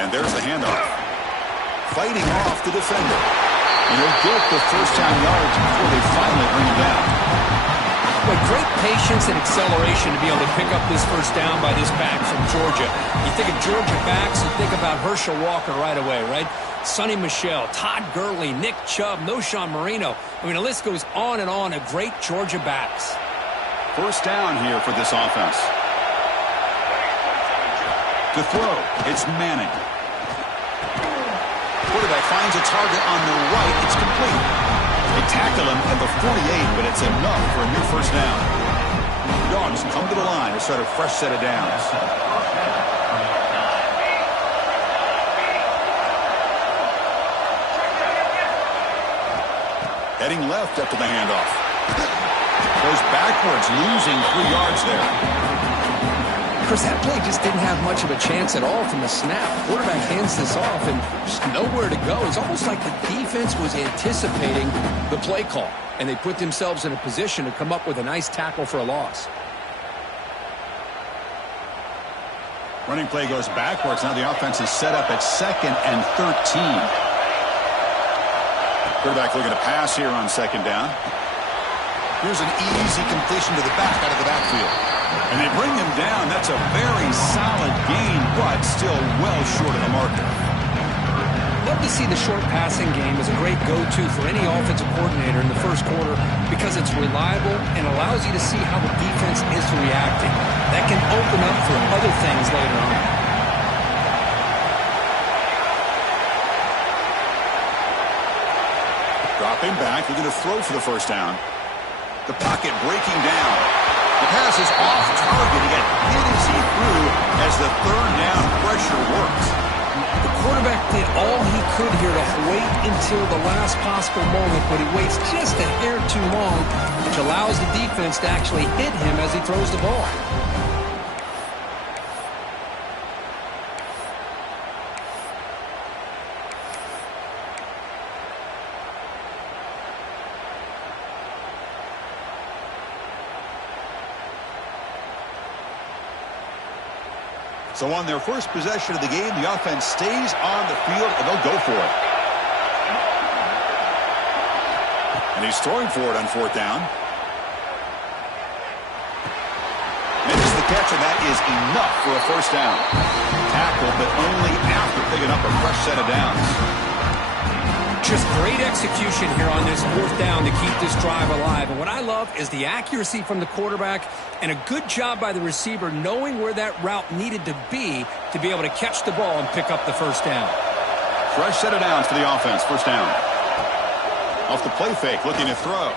And there's the handoff. Fighting off the defender. And he'll get the first down yards before they finally bring him down. But great patience and acceleration to be able to pick up this first down by this back from Georgia. You think of Georgia backs, you think about Herschel Walker right away, right? Sonny Michel, Todd Gurley, Nick Chubb, Knowshon Moreno. I mean, the list goes on and on of great Georgia backs. First down here for this offense. To throw, it's Manning. Quarterback finds a target on the right. It's complete. They tackle him at the 48, but it's enough for a new first down. Dogs come to the line to start a fresh set of downs. Heading left after the handoff. Goes backwards, losing 3 yards there. Chris, that play just didn't have much of a chance at all from the snap. Quarterback hands this off and just nowhere to go. It's almost like the defense was anticipating the play call, and they put themselves in a position to come up with a nice tackle for a loss. Running play goes backwards. Now the offense is set up at 2nd and 13. Quarterback looking to pass here on 2nd down. Here's an easy completion to the back out of the backfield. And they bring him down. That's a very solid gain, but still well short of the marker. Love to see the short passing game as a great go-to for any offensive coordinator in the first quarter because it's reliable and allows you to see how the defense is reacting. That can open up for other things later on. Dropping back, looking to throw for the first down. The pocket breaking down. The pass is off target. He got hit as he threw as the 3rd down pressure worked. The quarterback did all he could here to wait until the last possible moment, but he waits just a hair too long, which allows the defense to actually hit him as he throws the ball. So on their first possession of the game, the offense stays on the field, and they'll go for it. And he's throwing for it on 4th down. Makes the catch, and that is enough for a first down. Tackle, but only after picking up a fresh set of downs. Just great execution here on this 4th down to keep this drive alive. And what I love is the accuracy from the quarterback and a good job by the receiver knowing where that route needed to be able to catch the ball and pick up the first down. Fresh set of downs for the offense. First down. Off the play fake, looking to throw.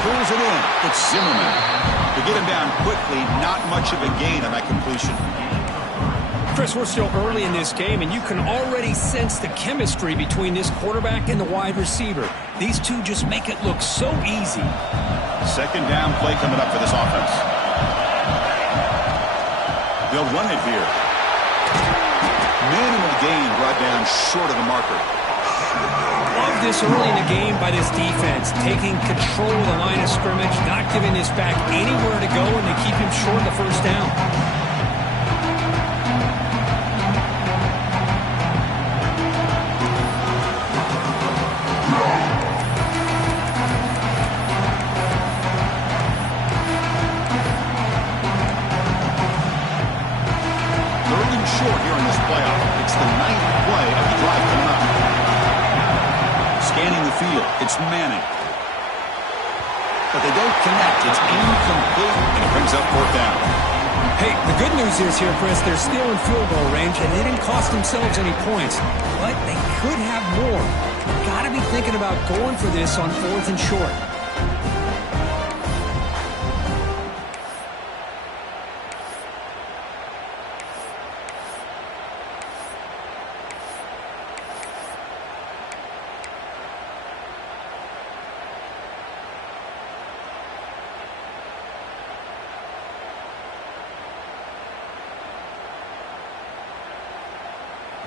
Pulls it in. It's Zimmerman. To get him down quickly, not much of a gain on that completion. Chris, we're still early in this game, and you can already sense the chemistry between this quarterback and the wide receiver. These two just make it look so easy. 2nd down play coming up for this offense. They'll run it here. Minimal gain brought down short of the marker. Love this early in the game by this defense, taking control of the line of scrimmage, not giving this back anywhere to go, and they keep him short of the first down. Short here in this playoff. It's the 9th play of the drive coming up. Scanning the field. It's Manning. But they don't connect. It's incomplete, and it brings up 4th down. Hey, the good news is here, Chris, they're still in field goal range, and they didn't cost themselves any points. But they could have more. Got to be thinking about going for this on 4th and short.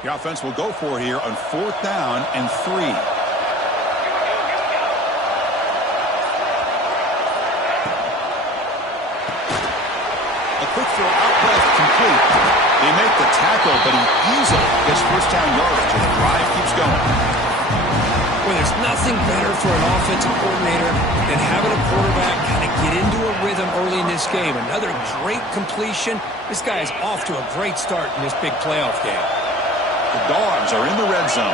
The offense will go for it here on 4th down and 3. A quick throw out left, complete. They make the tackle, but he easily gets first down yardage, and the drive keeps going. Well, there's nothing better for an offensive coordinator than having a quarterback kind of get into a rhythm early in this game. Another great completion. This guy is off to a great start in this big playoff game. The Dogs are in the red zone.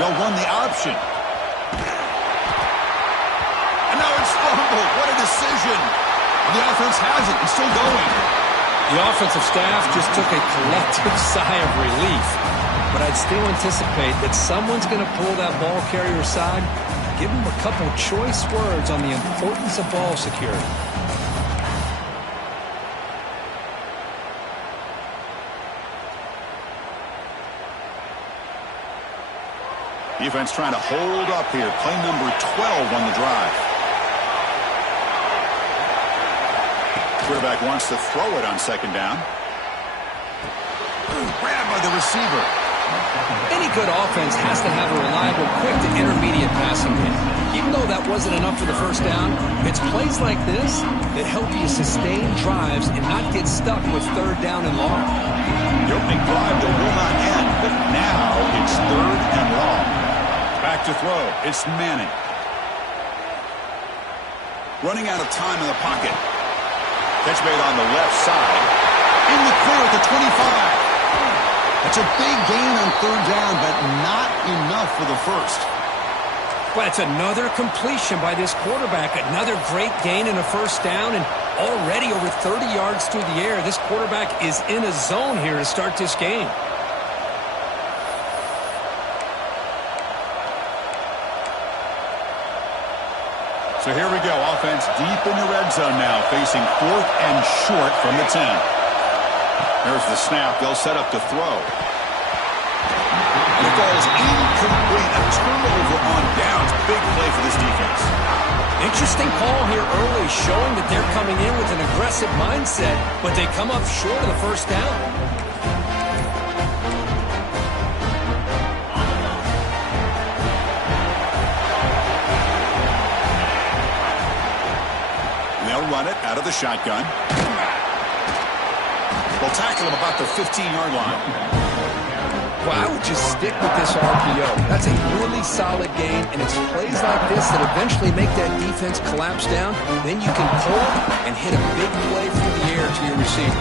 They'll run the option. And now it's fumbled. What a decision. The offense has it. It's still going. The offensive staff just took a collective sigh of relief. But I'd still anticipate that someone's going to pull that ball carrier aside, give him a couple choice words on the importance of ball security. Defense trying to hold up here. Play number 12 on the drive. Quarterback wants to throw it on second down. Grabbed by the receiver. Any good offense has to have a reliable, quick to intermediate passing game. Even though that wasn't enough for the first down, it's plays like this that help you sustain drives and not get stuck with third down and long. The opening drive, though, will not end, but now it's third and long. Back to throw. It's Manning. Running out of time in the pocket. Catch made on the left side. In the clear at the 25. That's a big gain on third down, but not enough for the first. Well, it's another completion by this quarterback. Another great gain in a first down, and already over 30 yards through the air. This quarterback is in a zone here to start this game. So here we go. Offense deep in the red zone now, facing 4th and short from the 10. There's the snap. They'll set up to throw. And the ball is incomplete. A turnover on downs. Big play for this defense. Interesting call here early, showing that they're coming in with an aggressive mindset, but they come up short of the first down. They'll run it out of the shotgun. They'll tackle him about the 15-yard line. Well, I would just stick with this RPO. That's a really solid game, and it's plays like this that eventually make that defense collapse down. Then you can pull and hit a big play through the air to your receiver.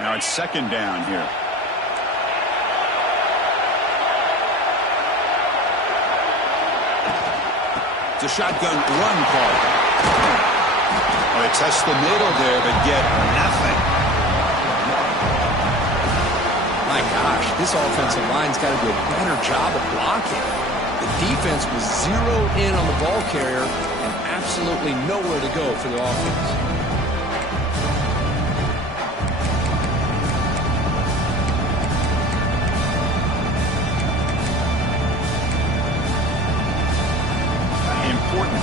Now it's second down here. It's a shotgun run call. Well, they test the middle there, but get nothing. My gosh, this offensive line's got to do a better job of blocking. The defense was zeroed in on the ball carrier and absolutely nowhere to go for the offense.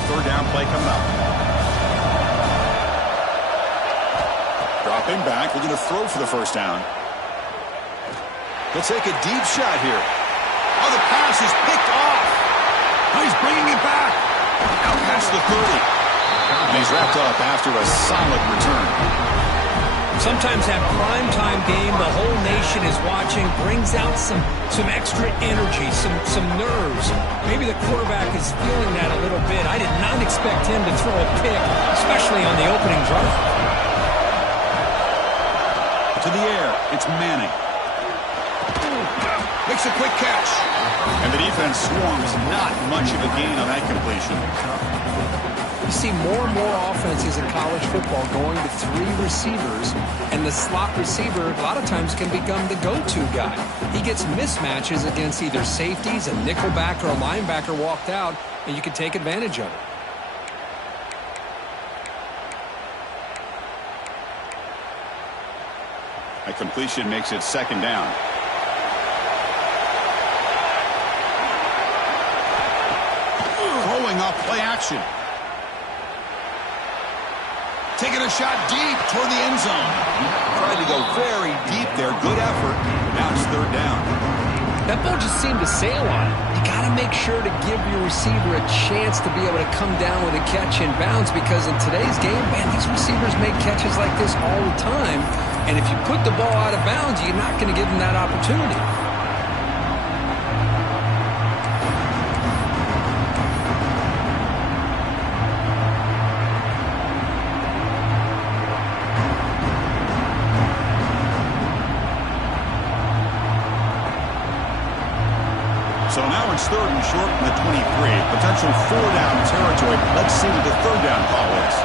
Third down play coming up. Dropping back. We're going to throw for the first down. He'll take a deep shot here. Oh, the pass is picked off. Oh, he's bringing it back. Out past the 30. And he's wrapped up after a solid return. Sometimes that primetime game, the whole nation is watching, brings out some extra energy, some nerves. Maybe the quarterback is feeling that a little bit. I did not expect him to throw a pick, especially on the opening drive. To the air, it's Manning. Makes a quick catch. And the defense swarms. Not much of a gain on that completion. You see more and more offenses in college football going to 3 receivers, and the slot receiver a lot of times can become the go-to guy. He gets mismatches against either safeties, a nickelbacker, or a linebacker walked out, and you can take advantage of it. A completion makes it second down. Throwing off play action. Taking a shot deep toward the end zone. Tried to go very deep there. Good effort. Now it's third down. That ball just seemed to sail on it. You got to make sure to give your receiver a chance to be able to come down with a catch in bounds, because in today's game, man, these receivers make catches like this all the time. And if you put the ball out of bounds, you're not going to give them that opportunity. So now it's 3rd and short from the 23. Potential 4-down territory. Let's see what the 3rd down call is.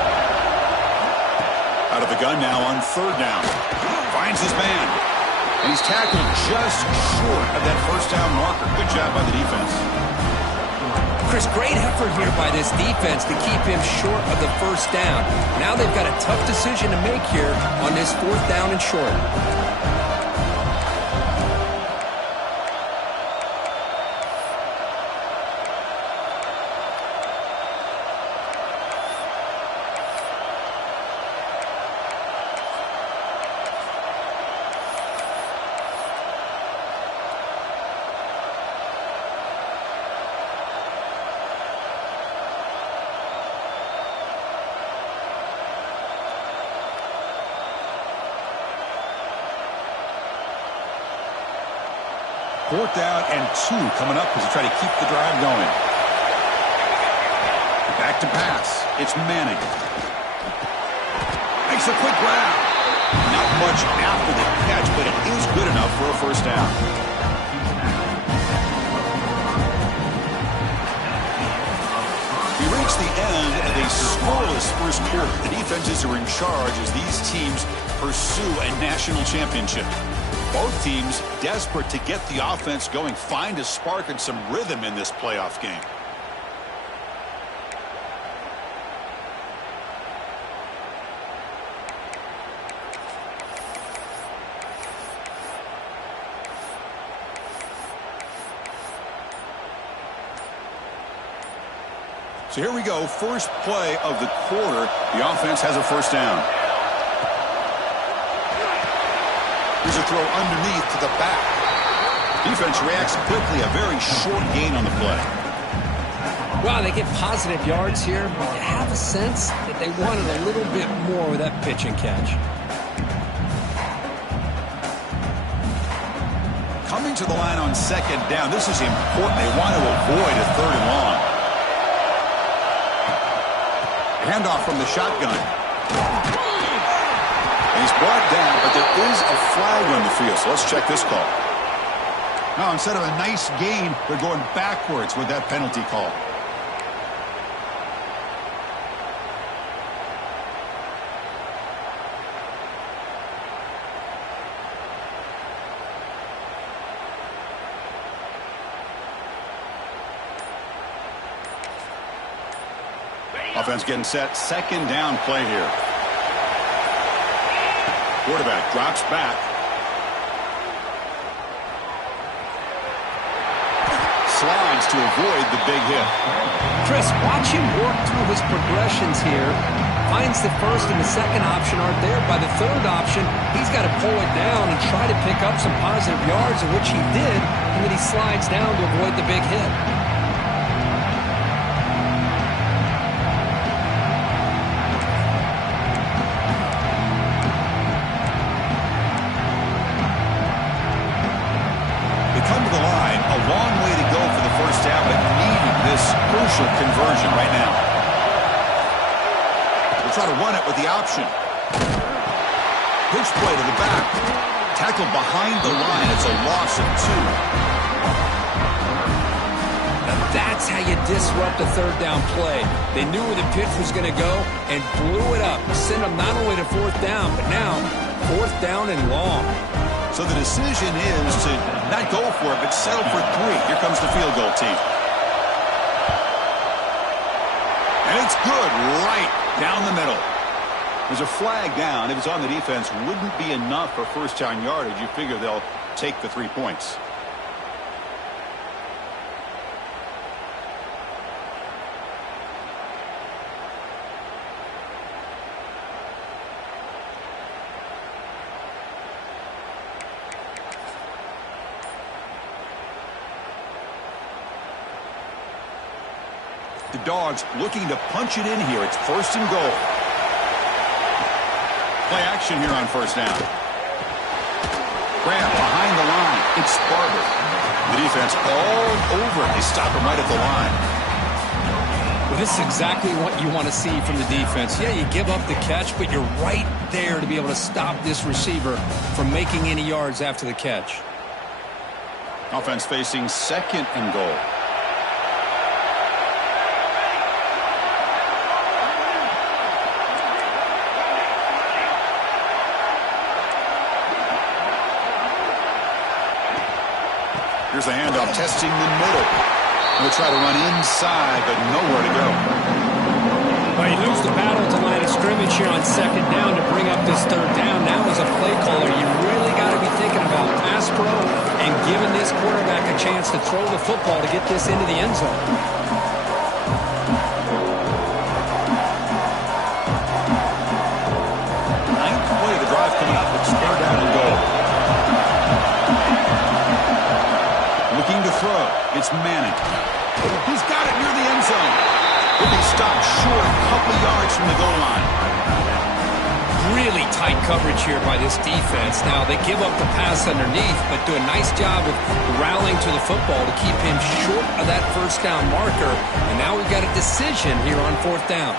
Out of the gun now on 3rd down. Finds his man. And he's tackled just short of that 1st down marker. Good job by the defense. Chris, great effort here by this defense to keep him short of the 1st down. Now they've got a tough decision to make here on this 4th down and short. Fourth down and 2 coming up as they try to keep the drive going. Back to pass. It's Manning. Makes a quick grab. Not much after the catch, but it is good enough for a 1st down. We reach the end of a scoreless first period. The defenses are in charge as these teams pursue a national championship. Both teams desperate to get the offense going, find a spark and some rhythm in this playoff game. So here we go, first play of the quarter. The offense has a 1st down. Here's a throw underneath to the back. Defense reacts quickly. A very short gain on the play. Wow, they get positive yards here, but you have a sense that they wanted a little bit more with that pitch and catch. Coming to the line on 2nd down. This is important. They want to avoid a 3rd and long. Handoff from the shotgun. He's brought down, but there is a flag on the field, so let's check this call. Now, instead of a nice gain, they're going backwards with that penalty call. Offense getting set. 2nd down play here. Quarterback drops back. Slides to avoid the big hit. Chris, watch him work through his progressions here. Finds the 1st and the 2nd option aren't there. By the 3rd option, he's got to pull it down and try to pick up some positive yards, which he did, and then he slides down to avoid the big hit. Conversion right now. We'll try to run it with the option. Pitch play to the back. Tackled behind the line. It's a loss of 2. Now that's how you disrupt a 3rd down play. They knew where the pitch was going to go and blew it up. Send them not only to 4th down, but now 4th down and long. So the decision is to not go for it, but settle for 3. Here comes the field goal team. And it's good right down the middle. There's a flag down. If it's on the defense, wouldn't be enough for 1st down yardage. You figure they'll take the 3 points. the Dogs looking to punch it in here. It's 1st and goal. Play action here on 1st down. Grant behind the line. It's Barber. The defense all over. They stop him right at the line. Well, this is exactly what you want to see from the defense. Yeah, you give up the catch, but you're right there to be able to stop this receiver from making any yards after the catch. Offense facing 2nd and goal. Here's the handoff, testing the middle. We'll try to run inside, but nowhere to go. Well, you lose the battle to line of scrimmage here on 2nd down to bring up this 3rd down. Now as a play caller, you really got to be thinking about pass pro and giving this quarterback a chance to throw the football to get this into the end zone. Ninth play of the drive coming up. It's 3rd down and goal. Looking to throw. It's Manning. He's got it near the end zone. He'll be stopped short a couple yards from the goal line. Really tight coverage here by this defense. Now, they give up the pass underneath, but do a nice job of rallying to the football to keep him short of that 1st down marker. And now we've got a decision here on 4th down.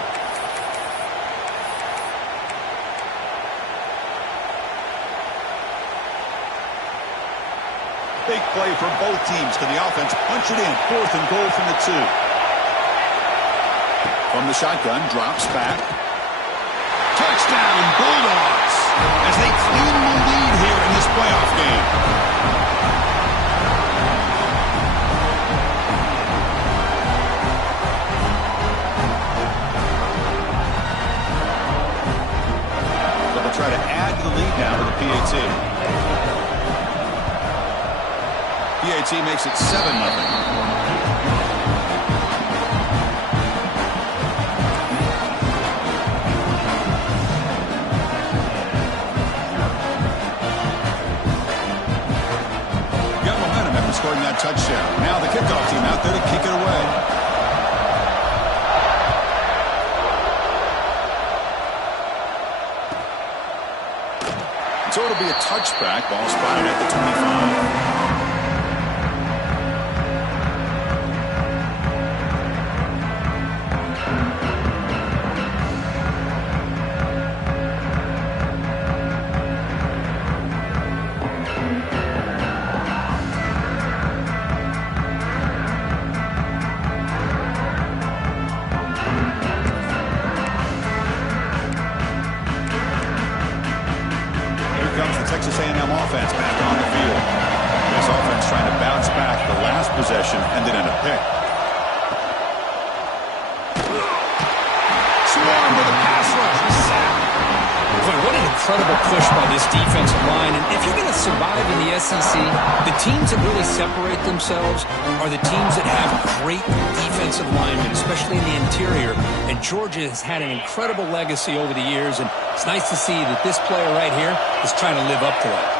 Big play for both teams. Can the offense punch it in? 4th and goal from the 2. From the shotgun, drops back. Touchdown, Bulldogs, as they claim the lead here in this playoff game. So they'll try to add to the lead now with the PAT. PAT makes it 7-0. Scoring that touchdown. Now the kickoff team out there to kick it away. So it'll be a touchback. Ball spotted at the 25. Texas A&M offense back on the field. This offense trying to bounce back. The last possession ended in a pick. Swarm with a pass rush. Boy, what an incredible push by this defensive line. And if you're going to survive in the SEC, the teams that really separate themselves are the teams that have great defensive linemen, especially in the interior. And Georgia has had an incredible legacy over the years, and it's nice to see that this player right here is trying to live up to that.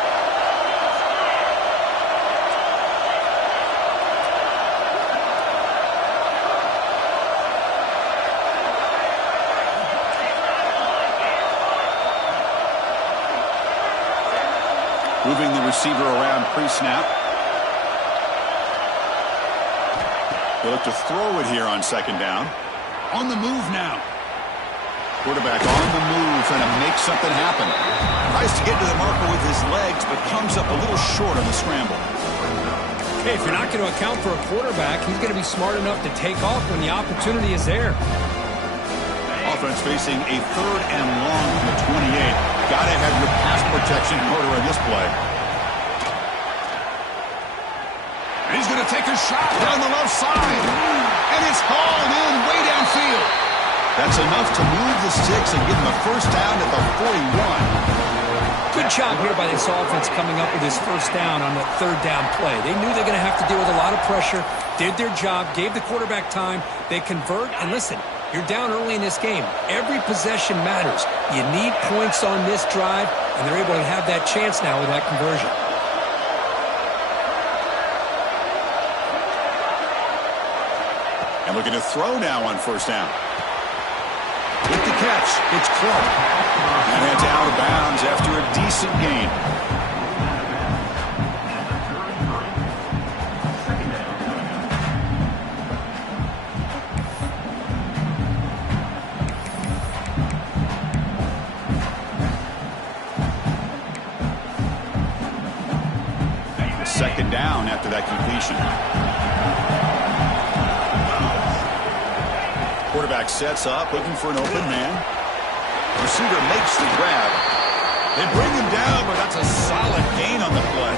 Moving the receiver around pre-snap. They look to throw it here on 2nd down. On the move now. Quarterback on the move, trying to make something happen. Tries to get to the marker with his legs, but comes up a little short on the scramble. Hey, if you're not going to account for a quarterback, he's going to be smart enough to take off when the opportunity is there. Offense facing a 3rd and long from the 28. Got to have your pass protection in order in this play. And he's going to take a shot down the left side. And it's hauled in way downfield. That's enough to move the sticks and give him a 1st down at the 41. Good job here by this offense coming up with his 1st down on the 3rd down play. They knew they were going to have to deal with a lot of pressure, did their job, gave the quarterback time. They convert, and listen, you're down early in this game. Every possession matters. You need points on this drive, and they're able to have that chance now with that conversion. And looking to throw now on first down. With the catch, it's Clark. And it's out of bounds after a decent gain. Second down after that completion. Quarterback sets up, looking for an open man. Receiver makes the grab. They bring him down, but that's a solid gain on the play.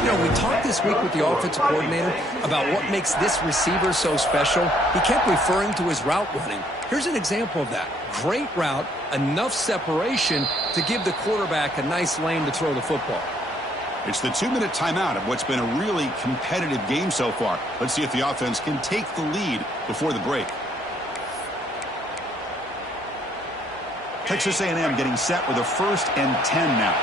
You know, we talked this week with the offensive coordinator about what makes this receiver so special. He kept referring to his route running. Here's an example of that. Great route, enough separation to give the quarterback a nice lane to throw the football. It's the 2-minute timeout of what's been a really competitive game so far. Let's see if the offense can take the lead before the break. Texas A&M getting set with a 1st and 10 now.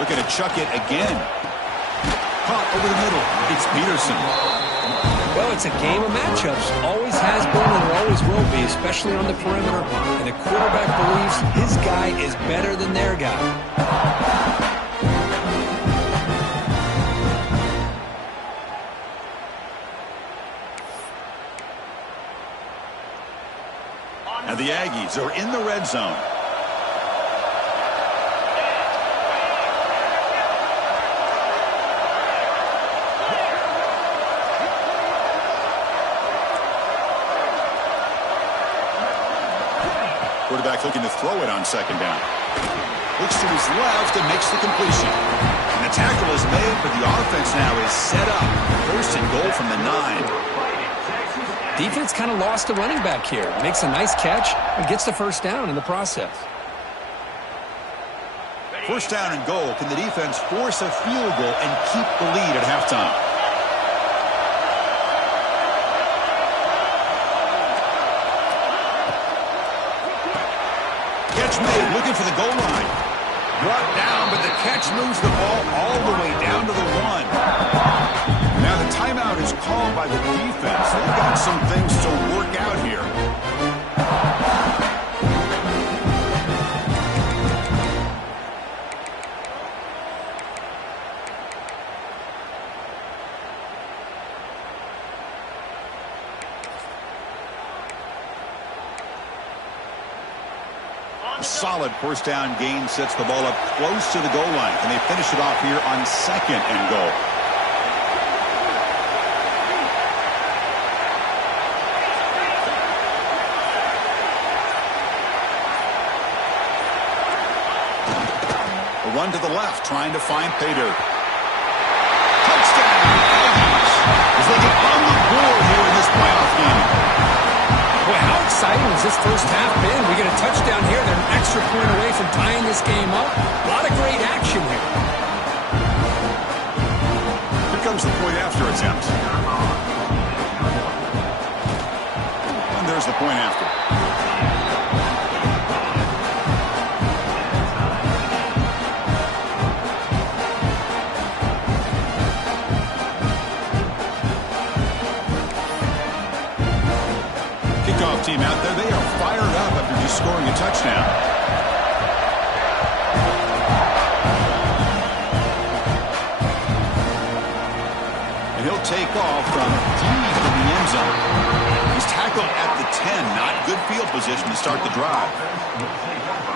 Looking to chuck it again. Caught over the middle. It's Peterson. Well, it's a game of matchups. Always has been and it always will be, especially on the perimeter. And the quarterback believes his guy is better than their guy. And the Aggies are in the red zone. Quarterback looking to throw it on second down. Looks to his left and makes the completion. And the tackle is made, but the offense now is set up. 1st and goal from the 9. Defense kind of lost a running back here. Makes a nice catch and gets the first down in the process. 1st down and goal. Can the defense force a field goal and keep the lead at halftime? Made, looking for the goal line. Brought down, but the catch moves the ball all the way down to the 1. Now the timeout is called by the defense. They've got some things to work out here. Solid 1st down gain sets the ball up close to the goal line. And they finish it off here on 2nd and goal. A run to the left, trying to find pay dirt. Touchdown, Aggies, as they get on the board here in this playoff game. Boy, how exciting has this first half been? We get a touchdown here. They're an extra point away from tying this game up. A lot of great action here. Here comes the point after attempt. And there's the point after. Kickoff team out there. They are fired up after just scoring a touchdown. And he'll take off from deep in the end zone. He's tackled at the 10. Not good field position to start the drive.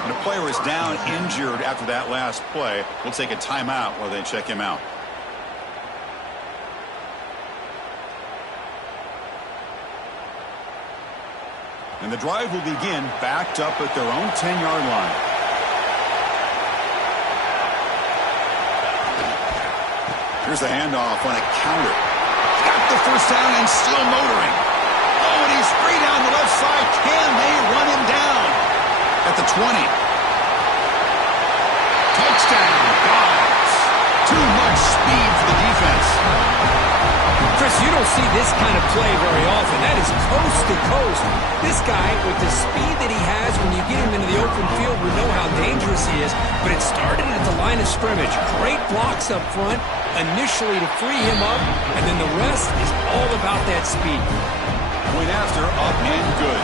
And a player is down injured after that last play. We'll take a timeout while they check him out. And the drive will begin backed up at their own 10-yard line. Here's the handoff on a counter. Got the first down and still motoring. Oh, and he's free down the left side. Can they run him down? At the 20. Touchdown, guys. Too much speed for the defense. don't see this kind of play very often. That is coast to coast. This guy, with the speed that he has when you get him into the open field, we know how dangerous he is. But it started at the line of scrimmage. Great blocks up front initially to free him up, and then the rest is all about that speed. Point after, up and good.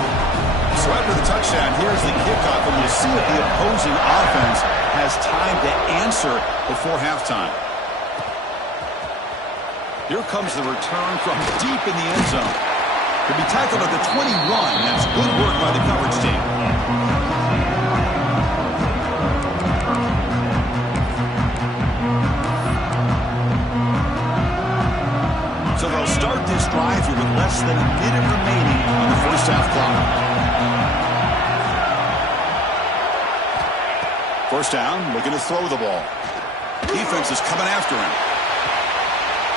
So after the touchdown, here's the kickoff, and we'll see if the opposing offense has time to answer before halftime. Here comes the return from deep in the end zone. He'll be tackled at the 21. That's good work by the coverage team. So they'll start this drive here with less than a minute remaining on the first half clock. First down, looking to throw the ball. Defense is coming after him.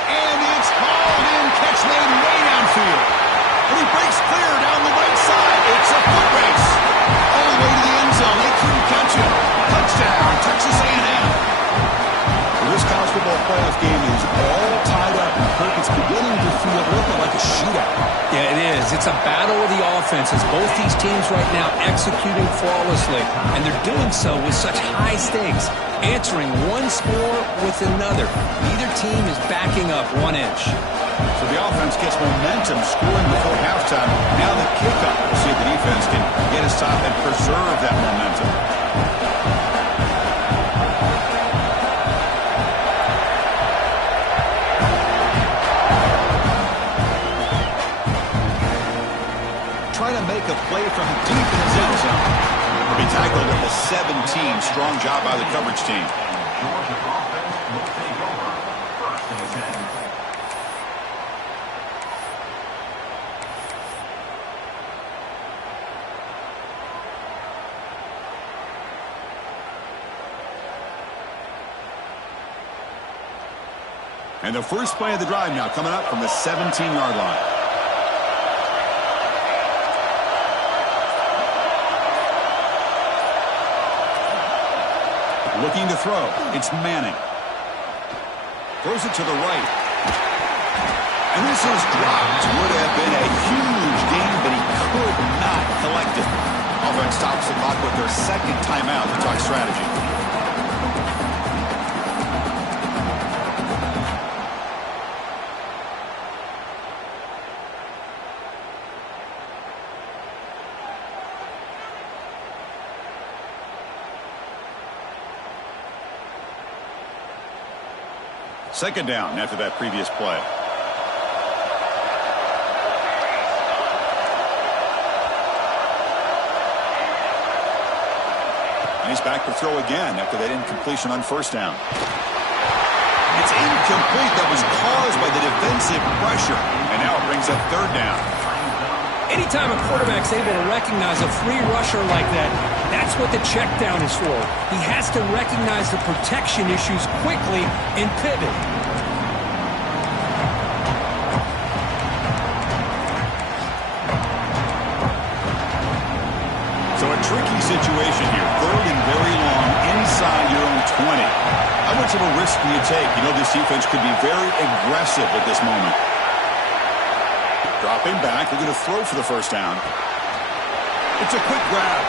And it's hauled in, catch made way downfield. And he breaks clear down the right side. It's a foot race. All the way to the end zone. They couldn't catch him. Touchdown, Texas A&M. Well, this college football playoff game is all tied up. Kirk, it's beginning to feel a little bit like a shootout. Yeah, it is. It's a battle of the offenses. Both these teams right now executing flawlessly, and they're doing so with such high stakes, answering one score with another. Neither team is backing up 1 inch. So the offense gets momentum, scoring before halftime. Now the kickoff. We'll see if the defense can get a stop and preserve that momentum. Trying to make a play from deep in his end zone. He'll be tackled at the 17. Strong job by the coverage team. And the first play of the drive now coming up from the 17-yard line. Looking to throw. It's Manning. Throws it to the right. And this is dropped. Would have been a huge gain, but he could not collect it. Offense stops the clock with their second timeout to talk strategy. Second down after that previous play. And he's back to throw again after that incompletion on first down. It's incomplete. That was caused by the defensive pressure. And now it brings up third down. Anytime a quarterback's able to recognize a free rusher like that, that's what the check down is for. He has to recognize the protection issues quickly and pivot. So a tricky situation here. Third and very long inside your own 20. How much of a risk do you take? You know this defense could be very aggressive at this moment. Dropping back, they're going to throw for the first down. It's a quick grab.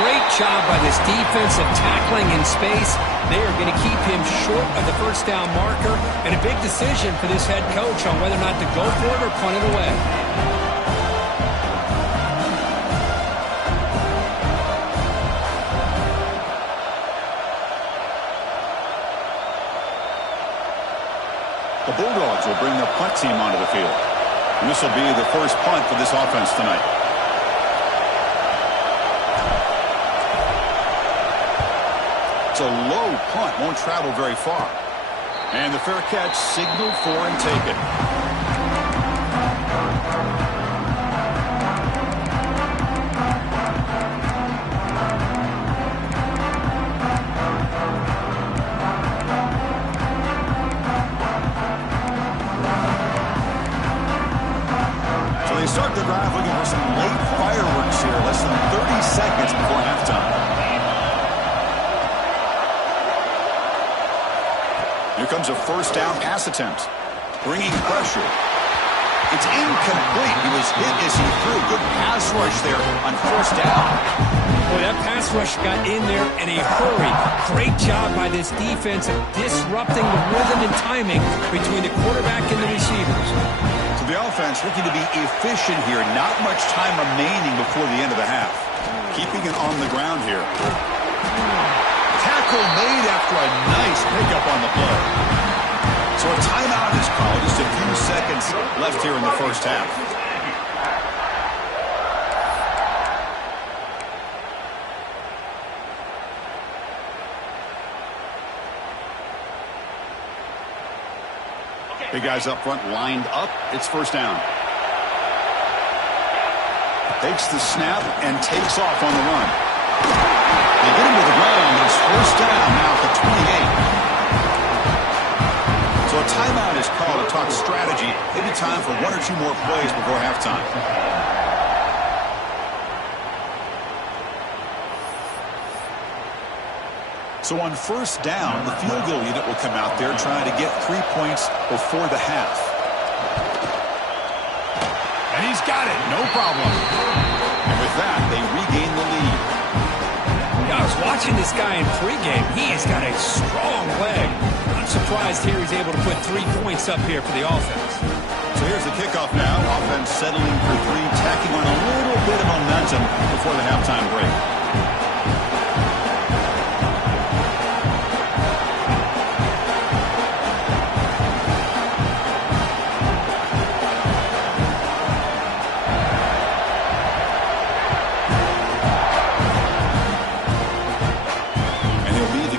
Great job by this defensive tackling in space. They are going to keep him short of the first down marker, and a big decision for this head coach on whether or not to go for it or punt it away. The Bulldogs will bring their punt team onto the field. And this will be the first punt for this offense tonight. It's a low punt, won't travel very far. And the fair catch signaled for and taken. Start the drive looking for some late fireworks here. Less than 30 seconds before halftime. Here comes a first down pass attempt. Bringing pressure. It's incomplete. He was hit as he threw. Good pass rush there on first down. Boy, that pass rush got in there in a hurry. Great job by this defense of disrupting the rhythm and timing between the quarterback and the receivers. So the offense looking to be efficient here. Not much time remaining before the end of the half. Keeping it on the ground here. Tackle made after a nice pickup on the play. So a timeout is called. Just a few seconds left here in the first half. Big guys up front lined up. It's first down. Takes the snap and takes off on the run. They get him to the ground, but it's first down now at the 28. So a timeout is called to talk strategy. Maybe time for one or two more plays before halftime. So on first down, the field goal unit will come out there trying to get 3 points before the half. And he's got it, no problem. And with that, they regain the lead. Yeah, I was watching this guy in pregame. He has got a strong leg. I'm surprised here he's able to put 3 points up here for the offense. So here's the kickoff now. Offense settling for 3, tacking on a little bit of momentum before the halftime break.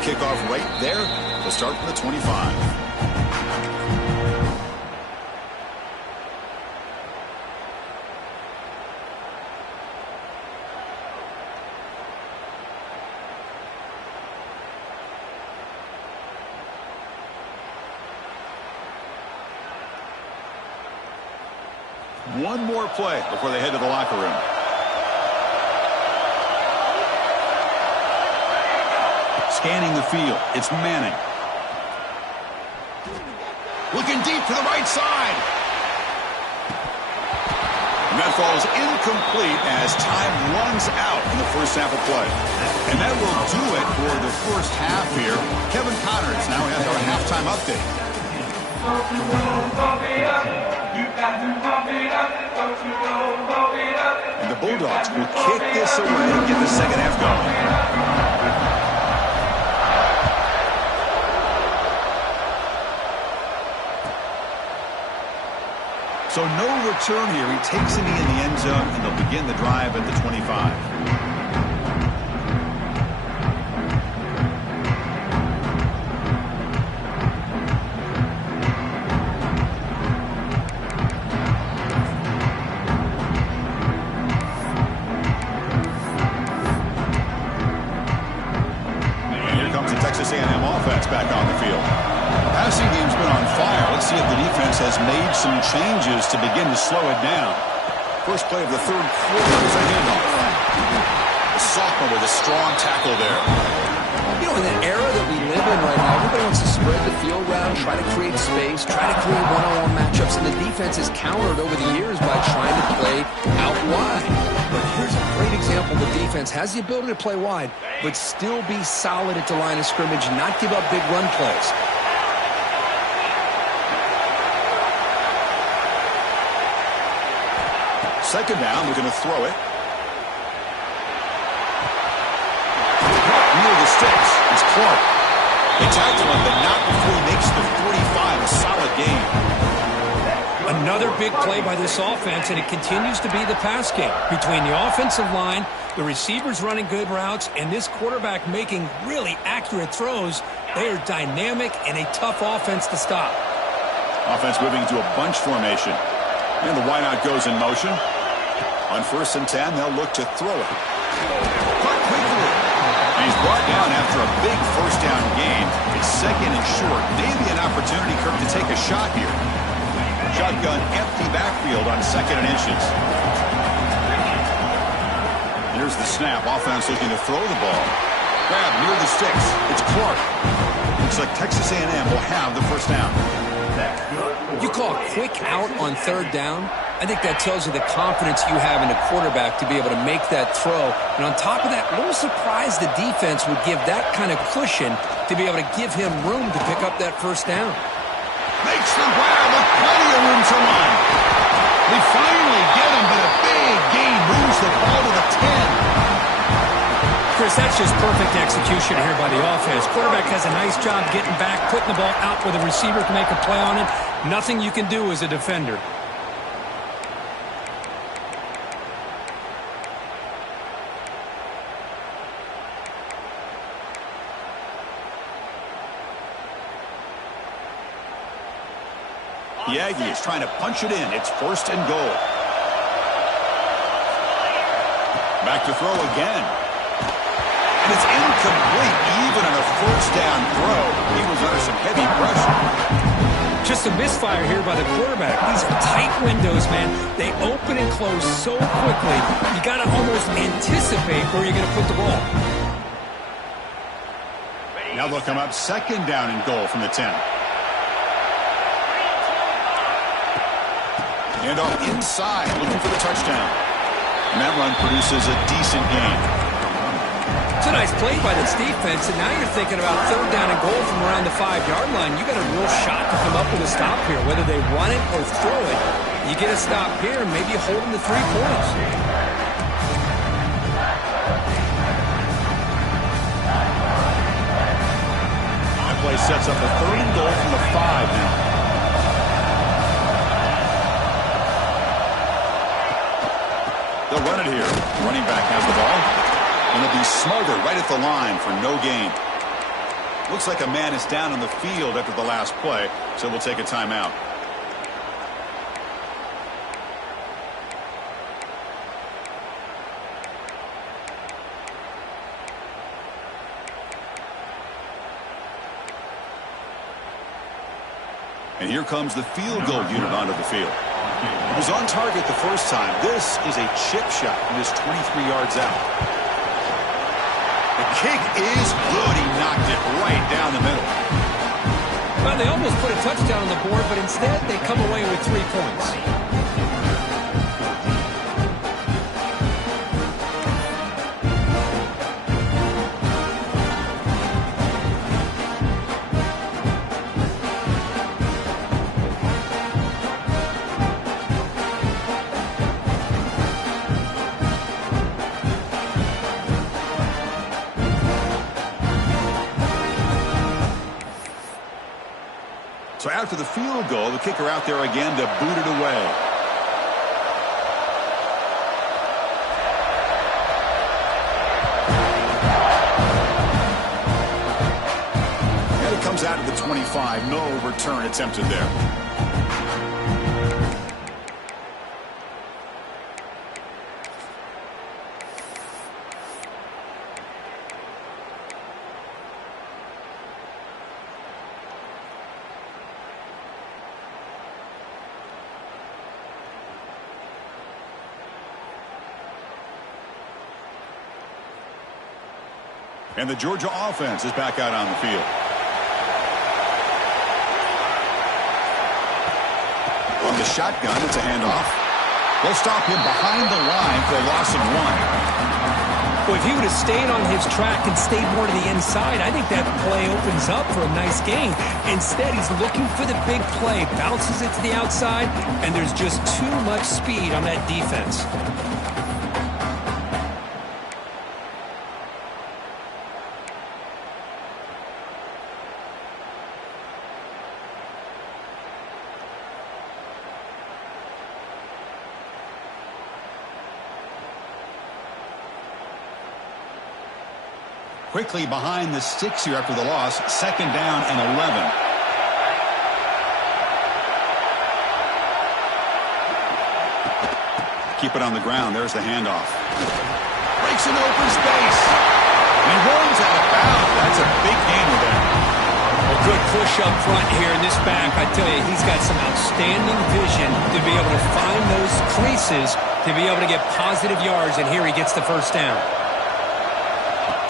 Kickoff right there. We'll start from the 25. One more play before they head to the locker room. Scanning the field. It's Manning. Looking deep to the right side. And that falls incomplete as time runs out in the first half of play. And that will do it for the first half here. Kevin Connors now has our halftime update. And the Bulldogs will kick this away and get the second half going. So no return here. He takes it in the end zone, and they'll begin the drive at the 25. And here comes the Texas A&M offense back on the field. Passing game's been on fire. Let's see if the defense has made some changes to begin to slow it down. First play of the third quarter is a handoff. The sophomore with a strong tackle there. You know, in the era that we live in right now, everybody wants to spread the field around, try to create space, try to create one-on-one matchups, and the defense has countered over the years by trying to play out wide. But here's a great example. The defense has the ability to play wide, but still be solid at the line of scrimmage, not give up big run plays. Second down, we're going to throw it. Near the sticks, it's Clark. They tackle him, but not before he makes the 45. A solid game. Another big play by this offense, and it continues to be the pass game. Between the offensive line, the receivers running good routes, and this quarterback making really accurate throws, they are dynamic and a tough offense to stop. Offense moving to a bunch formation. And the wideout goes in motion. On 1st and 10, they'll look to throw it. Caught quickly. And he's brought down after a big first down gain. It's second and short. Maybe an opportunity, Kirk, to take a shot here. Shotgun empty backfield on 2nd and inches. Here's the snap. Offense looking to throw the ball. Grab near the sticks. It's Clark. Looks like Texas A&M will have the first down. You call a quick out on third down. I think that tells you the confidence you have in a quarterback to be able to make that throw. And on top of that, a little surprised the defense would give that kind of cushion to be able to give him room to pick up that first down. Makes the grab with plenty of room to run. They finally get him, but a big gain moves the ball to the 10. Chris, that's just perfect execution here by the offense. Quarterback has a nice job getting back, putting the ball out where the receiver can make a play on it. Nothing you can do as a defender. The Aggies trying to punch it in. It's first and goal. Back to throw again. And it's incomplete, even on a first down throw. He was under some heavy pressure. Just a misfire here by the quarterback. These are tight windows, man. They open and close so quickly. You got to almost anticipate where you're going to put the ball. Now they'll come up second down and goal from the 10. And off inside, looking for the touchdown. And that run produces a decent gain. It's a nice play by this defense, and now you're thinking about third down and goal from around the 5-yard line. You got a real shot to come up with a stop here, whether they run it or throw it. You get a stop here, maybe hold them to 3 points. That play sets up a third and goal from the 5 now. They'll run it here. Running back has the ball. And they'll be smothered right at the line for no gain. Looks like a man is down on the field after the last play, so we'll take a timeout. And here comes the field goal unit onto the field. He was on target the first time. This is a chip shot from just 23 yards out. The kick is good. He knocked it right down the middle. Well, they almost put a touchdown on the board, but instead they come away with 3 points. So after the field goal, the kicker out there again to boot it away. And it comes out to the 25. No return attempted there. And the Georgia offense is back out on the field. On the shotgun, it's a handoff. They'll stop him behind the line for a loss of 1. Well, if he would have stayed on his track and stayed more to the inside, I think that play opens up for a nice gain. Instead, he's looking for the big play, bounces it to the outside, and there's just too much speed on that defense. Quickly behind the 6 here after the loss. Second down and 11. Keep it on the ground. There's the handoff. Breaks into open space. And he runs out of bounds. That's a big gain with that. A good push up front here in this back. I tell you, he's got some outstanding vision to be able to find those creases, to be able to get positive yards, and here he gets the first down.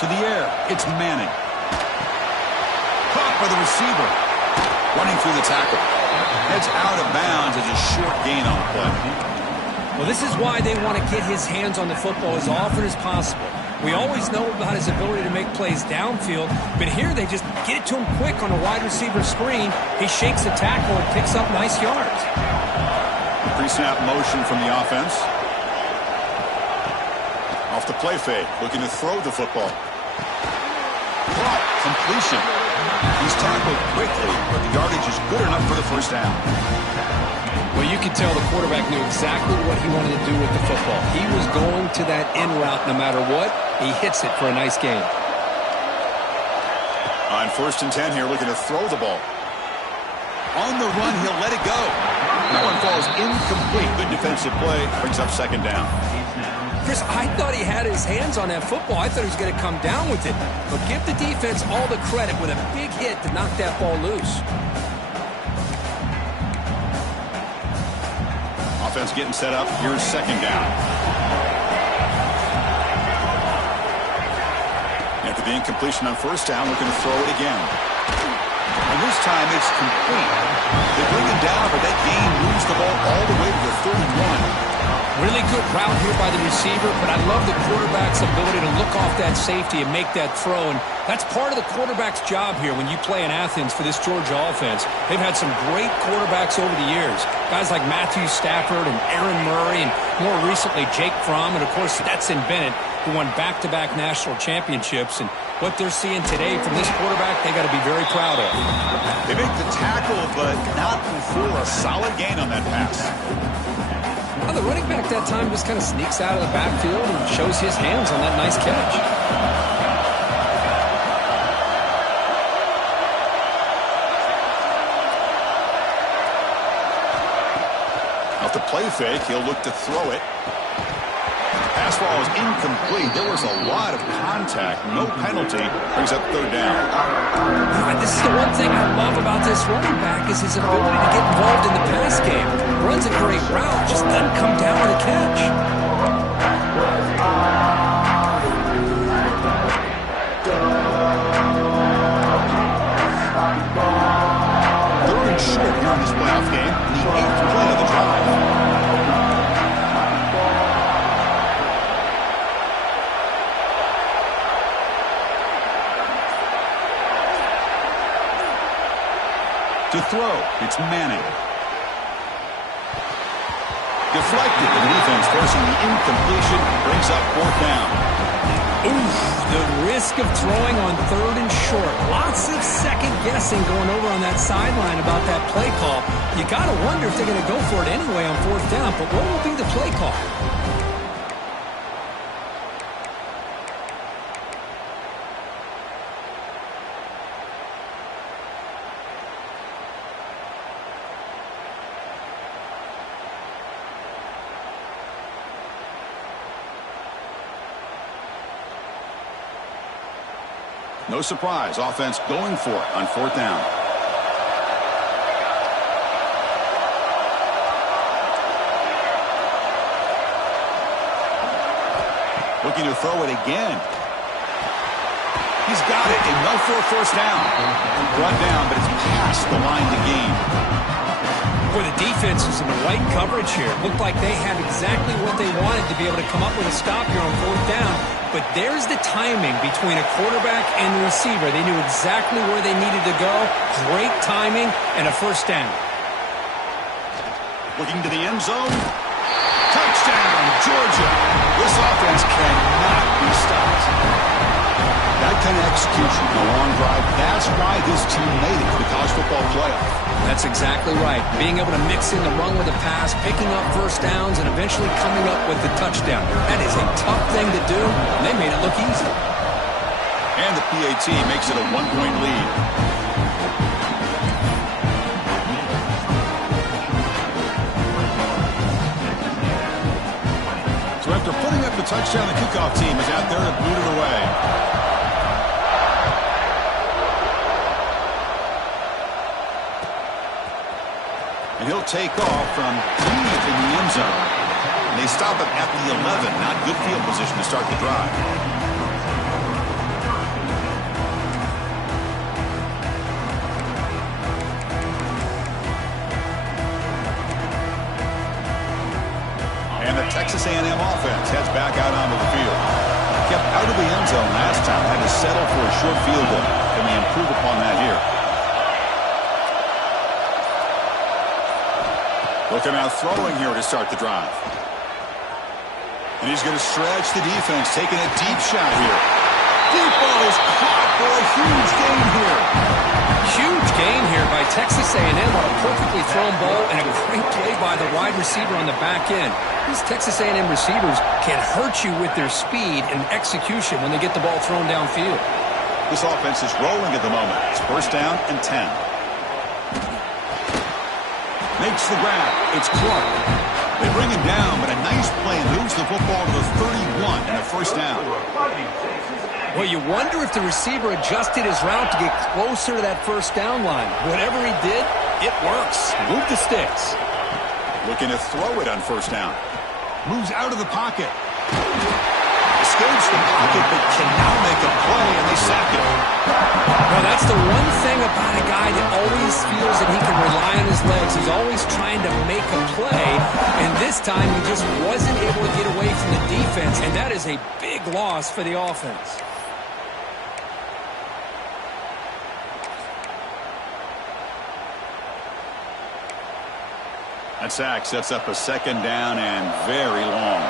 To the air, it's Manning. Caught by the receiver. Running through the tackle. Heads out of bounds as a short gain on the play. Well, this is why they want to get his hands on the football as often as possible. We always know about his ability to make plays downfield, but here they just get it to him quick on a wide receiver screen. He shakes the tackle and picks up nice yards. Pre-snap motion from the offense. Off the play fake, looking to throw the football. Caught, completion. He's tackled quickly, but the yardage is good enough for the first down. Well, you could tell the quarterback knew exactly what he wanted to do with the football. He was going to that in route no matter what. He hits it for a nice gain. On 1st and 10 here, looking to throw the ball. On the run, he'll let it go. That one falls incomplete. Good defensive play. Brings up 2nd down. Chris, I thought he had his hands on that football. I thought he was going to come down with it. But give the defense all the credit with a big hit to knock that ball loose. Offense getting set up. Here's 2nd down. After the incompletion on 1st down, looking to throw it again. And this time it's complete. They bring him down, but that gain moves the ball all the way to the 31. Really good route here by the receiver, but I love the quarterback's ability to look off that safety and make that throw. And that's part of the quarterback's job here when you play in Athens for this Georgia offense. They've had some great quarterbacks over the years. Guys like Matthew Stafford and Aaron Murray, and more recently Jake Fromm, and of course Stetson Bennett, who won back-to-back national championships. And what they're seeing today from this quarterback, they got to be very proud of. They make the tackle, but not before a solid gain on that pass. Well, the running back that time just kind of sneaks out of the backfield and shows his hands on that nice catch. Off the play fake, he'll look to throw it. Pass ball is incomplete. There was a lot of contact. No penalty. Brings up 3rd down. This is the one thing I love about this running back is his ability to get involved in the pass game. Runs a great route, just doesn't come down with a catch. 3rd and short here in this playoff game. The 8th play of the drive. To throw, it's Manning. Deflected, and the defense forcing the incompletion, brings up 4th down. Oof, the risk of throwing on 3rd and short. Lots of second guessing going over on that sideline about that play call. You got to wonder if they're going to go for it anyway on 4th down, but what will be the play call? No surprise, offense going for it on 4th down. Looking to throw it again. He's got it, enough for a 1st down. Brought down, but it's past the line to gain. Boy, the defense is in the right coverage here. Looked like they had exactly what they wanted to be able to come up with a stop here on 4th down. But there's the timing between a quarterback and the receiver. They knew exactly where they needed to go. Great timing and a 1st down. Looking to the end zone. Touchdown, Georgia. This offense cannot be stopped. That kind of execution in a long drive, that's why this team made it to the college football playoff. That's exactly right. Being able to mix in the run with the pass, picking up 1st downs, and eventually coming up with the touchdown. That is a tough thing to do, and they made it look easy. And the PAT makes it a 1-point lead. So after putting up the touchdown, the kickoff team is out there to boot it away. And he'll take off from deep in the end zone. And they stop him at the 11. Not good field position to start the drive. Texas A&M offense heads back out onto the field. Kept out of the end zone last time. Had to settle for a short field goal. Can they improve upon that here? Looking out throwing here to start the drive. And he's going to stretch the defense, taking a deep shot here. Deep ball is caught for a huge gain here. Huge gain here by Texas A&M on a perfectly thrown ball and a great play by the wide receiver on the back end. These Texas A&M receivers can hurt you with their speed and execution when they get the ball thrown downfield. This offense is rolling at the moment. It's first down and 10. Makes the grab. It's Clark. They bring him down, but a nice play moves the football to the 31 and a first down. Well, you wonder if the receiver adjusted his route to get closer to that first down line. Whatever he did, it works. Move the sticks. Looking to throw it on first down. Moves out of the pocket. Escapes the pocket, but can now make a play, and they sack him. Well, that's the one thing about a guy that always feels that he can rely on his legs. He's always trying to make a play, and this time he just wasn't able to get away from the defense, and that is a big loss for the offense. That sack sets up a second down and very long.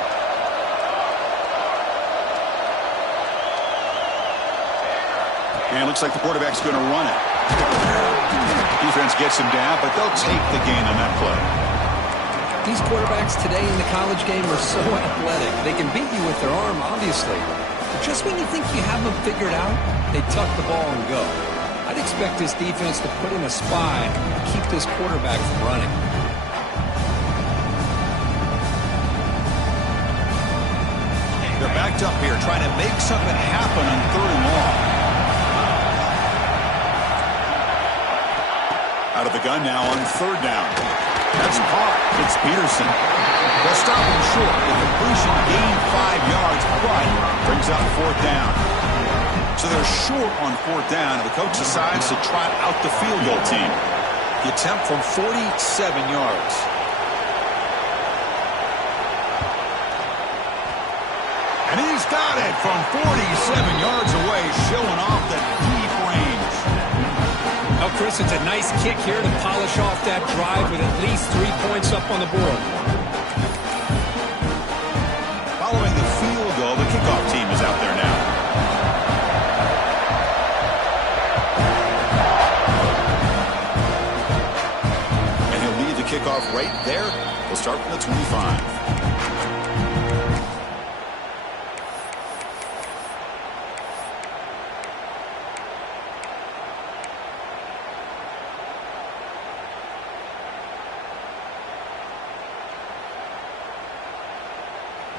And it looks like the quarterback's going to run it. Defense gets him down, but they'll take the gain on that play. These quarterbacks today in the college game are so athletic. They can beat you with their arm, obviously. But just when you think you have them figured out, they tuck the ball and go. I'd expect this defense to put in a spy and keep this quarterback from running. They're backed up here, trying to make something happen on third and long. Out of the gun now on third down. That's caught. It's Peterson. They'll stop him short. The completion gained 5 yards, but brings up fourth down. So they're short on fourth down, and the coach decides to trot out the field goal team. The attempt from 47 yards. And he's got it from 47 yards away, showing off the deep range. Well, Chris, it's a nice kick here to polish off that drive with at least 3 points up on the board. Following the field goal, the kickoff team is out there now. And he'll lead the kickoff right there. We'll start from the 25.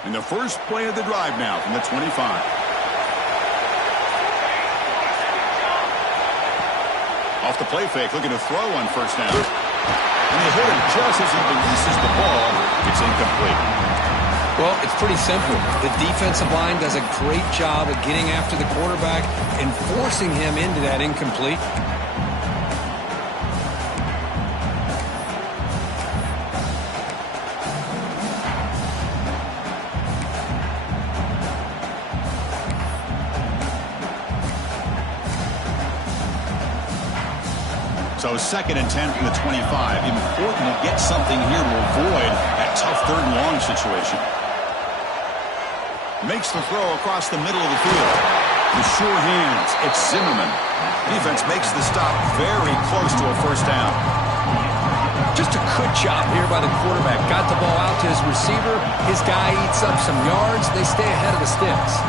In the first play of the drive now from the 25. Off the play fake, looking to throw on first down. And they hit him just as he releases the ball. It's incomplete. Well, it's pretty simple. The defensive line does a great job of getting after the quarterback and forcing him into that incomplete. So second and 10 from the 25. Important to get something here to avoid that tough third and long situation. Makes the throw across the middle of the field. With sure hands, it's Zimmerman. Defense makes the stop very close to a first down. Just a good job here by the quarterback. Got the ball out to his receiver. His guy eats up some yards. They stay ahead of the sticks.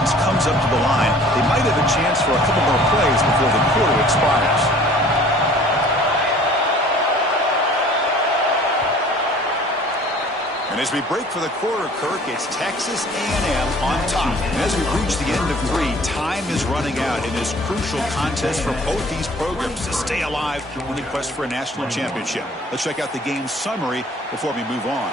Comes up to the line. They might have a chance for a couple more plays before the quarter expires. And And as we break for the quarter, Kirk, it's Texas A&M on top. And as we reach the end of 3, time is running out in this crucial contest for both these programs to stay alive in the quest for a national championship. Let's check out the game summary before we move on.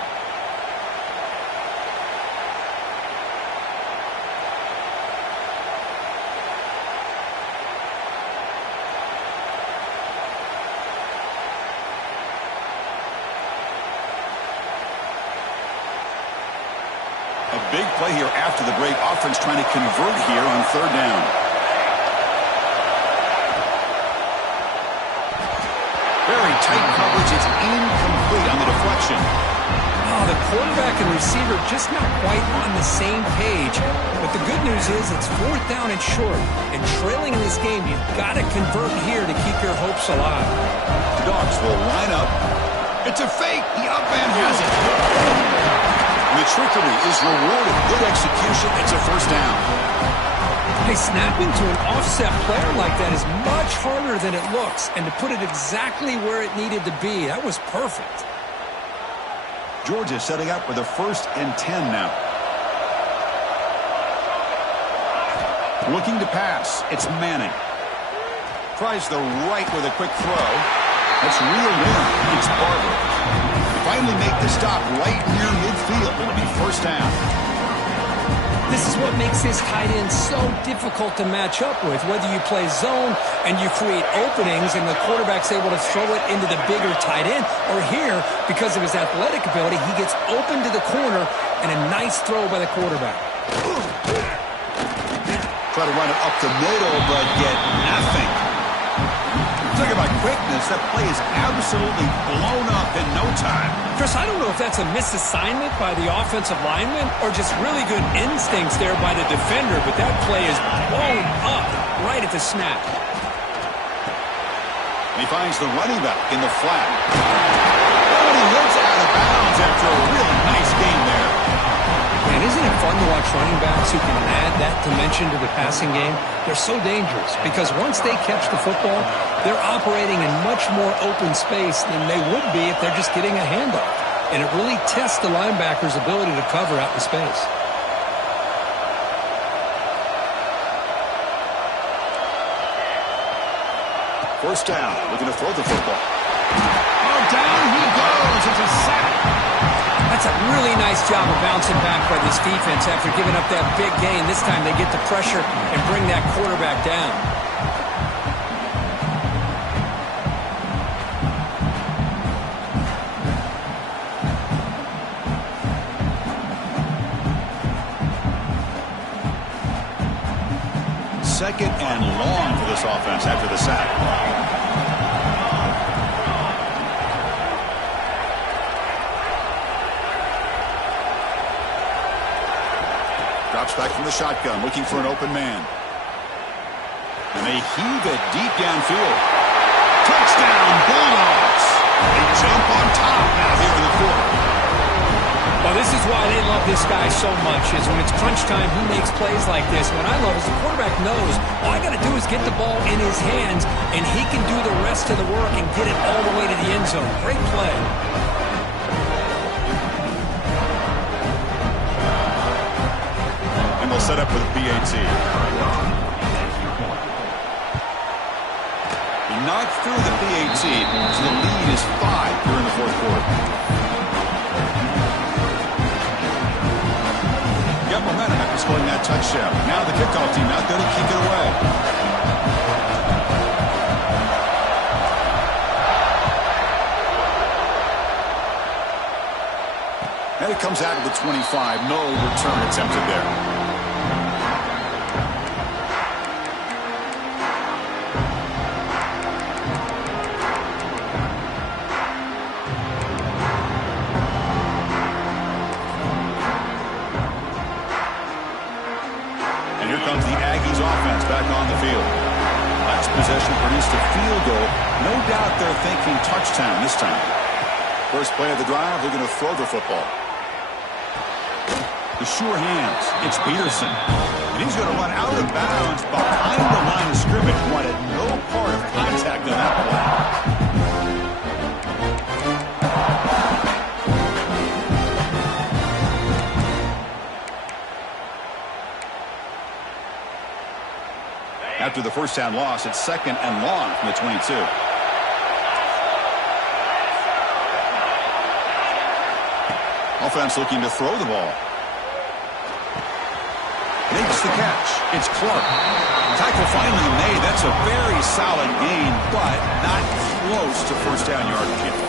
Big play here after the break. Offense trying to convert here on 3rd down. Very tight coverage. It's incomplete on the deflection. Oh, the quarterback and receiver just not quite on the same page. But the good news is it's 4th down and short. And trailing in this game, you've got to convert here to keep your hopes alive. The Dogs will line up. It's a fake. The up man has it. The trickery is rewarded. Good execution. It's a 1st down. Hey, snapping to an offset player like that is much harder than it looks. And to put it exactly where it needed to be, that was perfect. Georgia setting up with a 1st and 10 now. Looking to pass. It's Manning. Tries the right with a quick throw. That's reeled in. It's Barber. Finally make the stop right near midfield. It'll be 1st down. This is what makes this tight end so difficult to match up with. Whether you play zone and you create openings and the quarterback's able to throw it into the bigger tight end, or here, because of his athletic ability, he gets open to the corner and a nice throw by the quarterback. Try to run it up the middle, but get nothing. Talk about quickness. That play is absolutely blown up in no time. Chris, I don't know if that's a misassignment by the offensive lineman or just really good instincts there by the defender, but that play is blown up right at the snap. He finds the running back in the flat. Oh, he lives out of bounds after a really nice game there. And isn't it fun to watch running backs who can add that dimension to the passing game? They're so dangerous because once they catch the football, they're operating in much more open space than they would be if they're just getting a handoff. And it really tests the linebacker's ability to cover out in space. First down, looking to throw the football. Oh, down he goes. It's a sack. That's a really nice job of bouncing back by this defense after giving up that big gain. This time they get the pressure and bring that quarterback down. Second and long for this offense after the sack. Drops back from the shotgun, looking for an open man. And they heave it deep downfield. Touchdown, Bulldogs! They jump on top now here in the 4th. Well, this is why they love this guy so much, is when it's crunch time, he makes plays like this. What I love is the quarterback knows all I got to do is get the ball in his hands, and he can do the rest of the work and get it all the way to the end zone. Great play. And they'll set up with a BAT. He knocked through the BAT, so the lead is 5 here in the 4th quarter. Got momentum after scoring that touchdown. Now the kickoff team out there to kick it away. And it comes out of the 25. No return attempted there. Possession produced a field goal. No doubt they're thinking touchdown this time. First play of the drive, they're going to throw the football. The sure hands. It's Peterson. And he's going to run out of bounds behind the line of scrimmage. Wanted no part of contact on that play. first down loss. It's 2nd and long from the 22. Offense looking to throw the ball. Makes the catch. It's Clark. Tackle finally made. That's a very solid gain, but not close to first down yardage yet.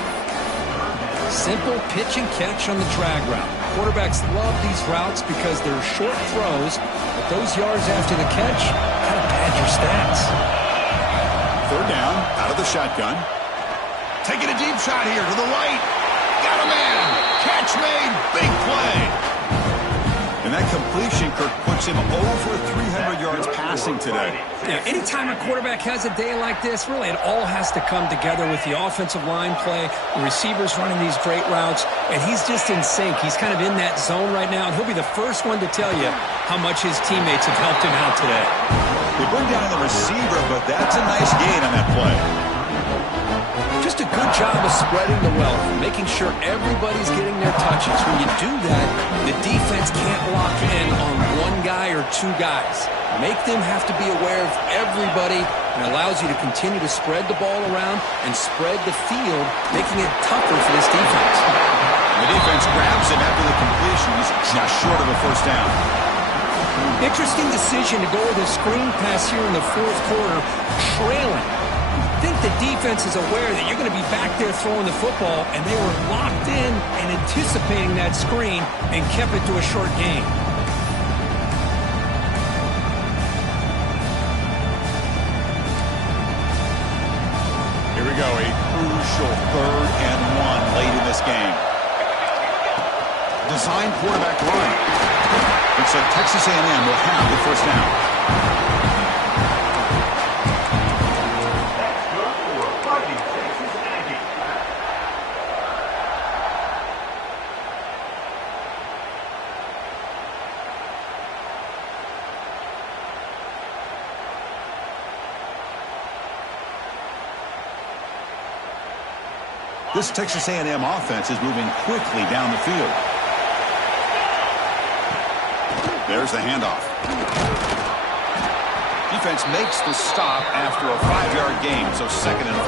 Simple pitch and catch on the drag route. Quarterbacks love these routes because they're short throws, but those yards after the catch kind of pad your stats. 3rd down, out of the shotgun. Taking a deep shot here to the right. Got a man. Catch made. Big play. And that completion, Kirk, puts him over 300 yards passing today. Yeah, anytime a quarterback has a day like this, really it all has to come together with the offensive line play, the receivers running these great routes, and he's just in sync. He's kind of in that zone right now, and he'll be the first one to tell you how much his teammates have helped him out today. They bring down the receiver, but that's a nice gain on that play. Just a good job of spreading the wealth, making sure everybody's getting their touches. When you do that, the defense can't lock in on one guy or two guys. Make them have to be aware of everybody, and allows you to continue to spread the ball around and spread the field, making it tougher for this defense. The defense grabs him after the completion. He's just short of a first down. Interesting decision to go with a screen pass here in the 4th quarter, trailing. I think the defense is aware that you're going to be back there throwing the football, and they were locked in and anticipating that screen and kept it to a short gain. Here we go, a crucial 3rd and 1 late in this game. Design quarterback run. Looks like Texas A&M will have the first down. This Texas A&M offense is moving quickly down the field. There's the handoff. Defense makes the stop after a 5-yard gain, so 2nd and